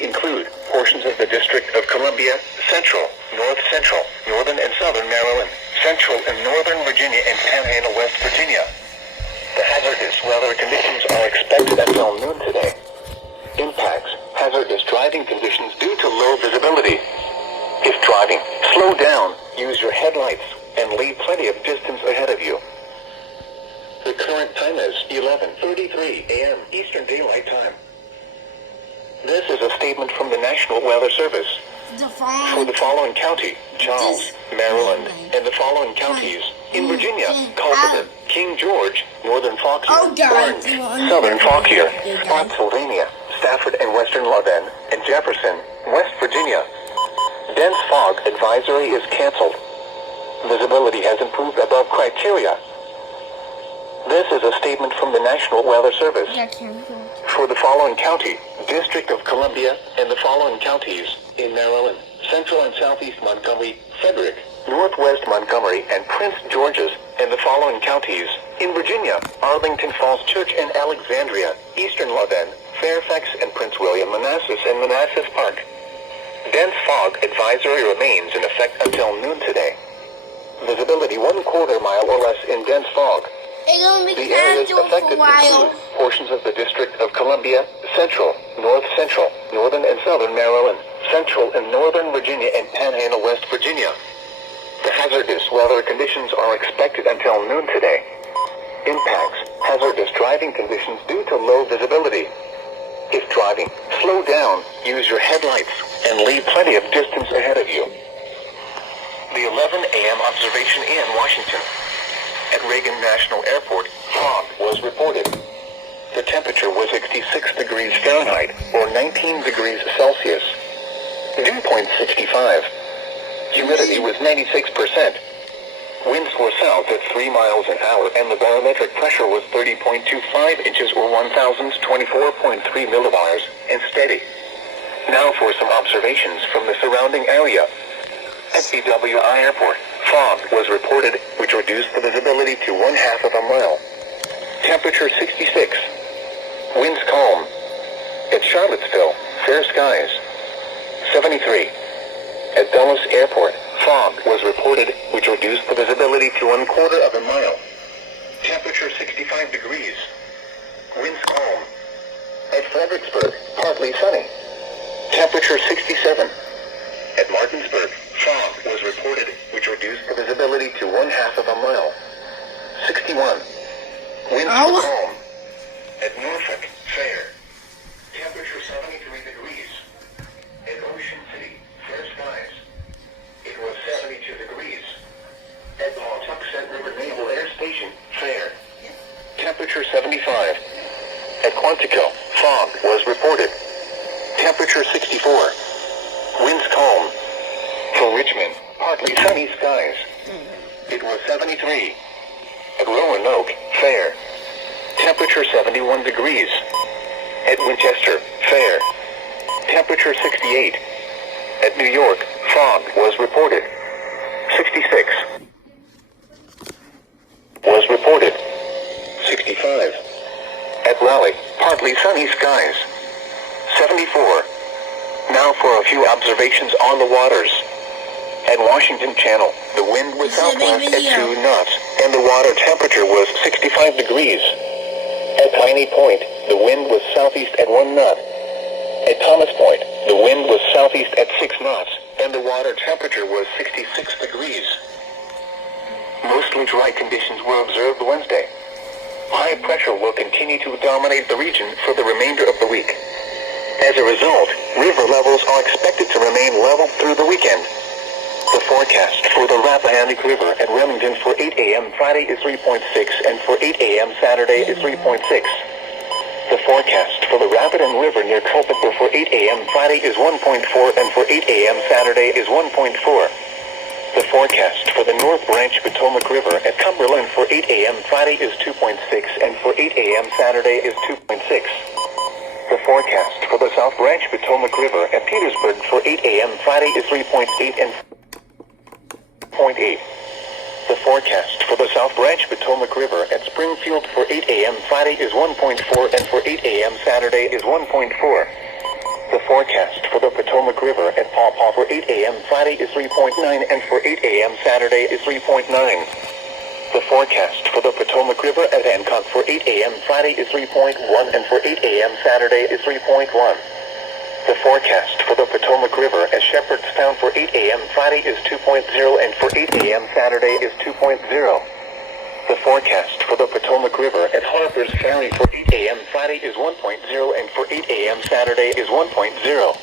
include portions of the District of Columbia, Central, North Central, Northern and Southern Maryland, Central and Northern Virginia, and Panhandle, West Virginia. The hazardous weather conditions are expected until noon today. Impacts: hazardous driving conditions due to low visibility. If driving, slow down, use your headlights, and leave plenty of distance ahead of you. The current time is 11:33 a.m. Eastern Daylight Time. This is a statement from the National Weather Service. For the following county, Charles, Maryland, and the following counties, in Virginia, Culpeper, King George, Northern Fauquier, Orange, Southern Fauquier, Spotsylvania, Stafford and Western Loudon, and Jefferson, West Virginia. Dense fog advisory is canceled. Visibility has improved above criteria. This is a statement from the National Weather Service. For the following county, District of Columbia, and the following counties, in Maryland, Central and Southeast Montgomery, Frederick, Northwest Montgomery, and Prince George's, and the following counties, in Virginia, Arlington Falls Church and Alexandria, Eastern Loudon, Fairfax and Prince William, Manassas and Manassas Park. Dense fog advisory remains in effect until noon today. Visibility 1/4 mile or less in dense fog. The areas affected include portions of the District of Columbia, Central, North Central, Northern and Southern Maryland, Central and Northern Virginia, and Panhandle, West Virginia. The hazardous weather conditions are expected until noon today. Impacts: hazardous driving conditions due to low visibility. If driving, slow down, use your headlights, and leave plenty of distance ahead of you. The 11 a.m. observation in Washington. At Reagan National Airport, fog was reported. The temperature was 66 degrees Fahrenheit, or 19 degrees Celsius. Dew point 65. Humidity was 96%. Winds were south at 3 miles an hour, and the barometric pressure was 30.25 inches, or 1,024.3 millibars, and steady. Now for some observations from the surrounding area. At BWI Airport, fog was reported, which reduced the visibility to 1/2 mile. Temperature 66. Winds calm. At Charlottesville, fair skies. 73. At Dulles Airport, fog was reported, which reduced the visibility to 1/4 mile. Temperature 65 degrees. Winds calm. At Fredericksburg, partly sunny. Temperature 67. At Martinsburg, fog was reported, which reduced the visibility to 1/2 mile. 61. Winds were calm. At Norfolk, fair. Temperature 73 degrees. At Ocean City, fair skies. It was 72 degrees. At Pawtuxet River Naval Air Station, fair. Temperature 75. At Quantico, fog was reported. Temperature 64. Winds calm. For Richmond, partly sunny skies. It was 73. At Roanoke, fair. Temperature 71 degrees. At Winchester, fair. Temperature 68. At New York, fog was reported. 66. Was reported. 65. At Raleigh, partly sunny skies. 74. Now for a few observations on the waters. At Washington Channel, the wind was southwest at 2 knots, and the water temperature was 65 degrees. At Piney Point, the wind was southeast at 1 knot. At Thomas Point, the wind was southeast at 6 knots, and the water temperature was 66 degrees. Mostly dry conditions were observed Wednesday. High pressure will continue to dominate the region for the remainder of the week. As a result, river levels are expected to remain level through the weekend. The forecast for the Rappahannock River at Remington for 8 a.m. Friday is 3.6, and for 8 a.m. Saturday is 3.6. The forecast for the Rapidan River near Culpeper for 8 a.m. Friday is 1.4, and for 8 a.m. Saturday is 1.4. The forecast for the North Branch Potomac River at Cumberland for 8 a.m. Friday is 2.6, and for 8 a.m. Saturday is 2.6. The forecast for the South Branch Potomac River at Petersburg for 8 a.m. Friday is 3.8 and 0.8. The forecast for the South Branch Potomac River at Springfield for 8 a.m. Friday is 1.4, and for 8 a.m. Saturday is 1.4. The forecast for the Potomac River at Paw Paw for 8 a.m. Friday is 3.9 and for 8 a.m. Saturday is 3.9. The forecast for the Potomac River at Hancock for 8 a.m. Friday is 3.1 and for 8 a.m. Saturday is 3.1. The forecast for the Potomac River at Shepherdstown for 8 a.m. Friday is 2.0 and for 8 a.m. Saturday is 2.0. The forecast for the Potomac River at Harper's Ferry for 8 a.m. Friday is 1.0 and for 8 a.m. Saturday is 1.0.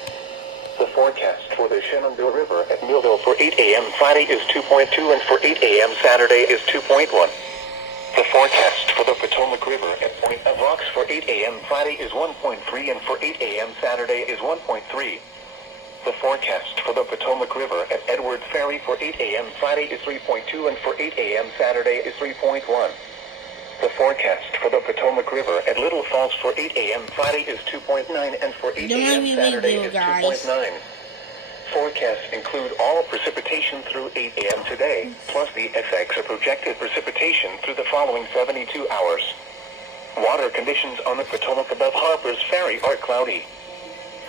The forecast for the Shenandoah River at Millville for 8 a.m. Friday is 2.2 and for 8 a.m. Saturday is 2.1. The forecast for the Potomac River at Point of Rocks for 8 a.m. Friday is 1.3 and for 8 a.m. Saturday is 1.3. The forecast for the Potomac River at Edward Ferry for 8 a.m. Friday is 3.2 and for 8 a.m. Saturday is 3.1. The forecast for the Potomac River at Little Falls for 8 a.m. Friday is 2.9 and for 8 a.m. Saturday is 2.9. Forecasts include all precipitation through 8 a.m. today, plus the effects of projected precipitation through the following 72 hours. Water conditions on the Potomac above Harper's Ferry are cloudy.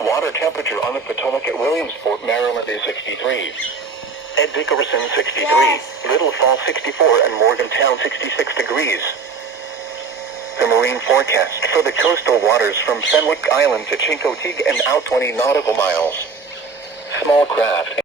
Water temperature on the Potomac at Williamsport, Maryland is 63. At Dickerson, 63. Little Falls, 64, and Morgantown, 66 degrees. The marine forecast for the coastal waters from Fenwick Island to Chincoteague and out 20 nautical miles. Small craft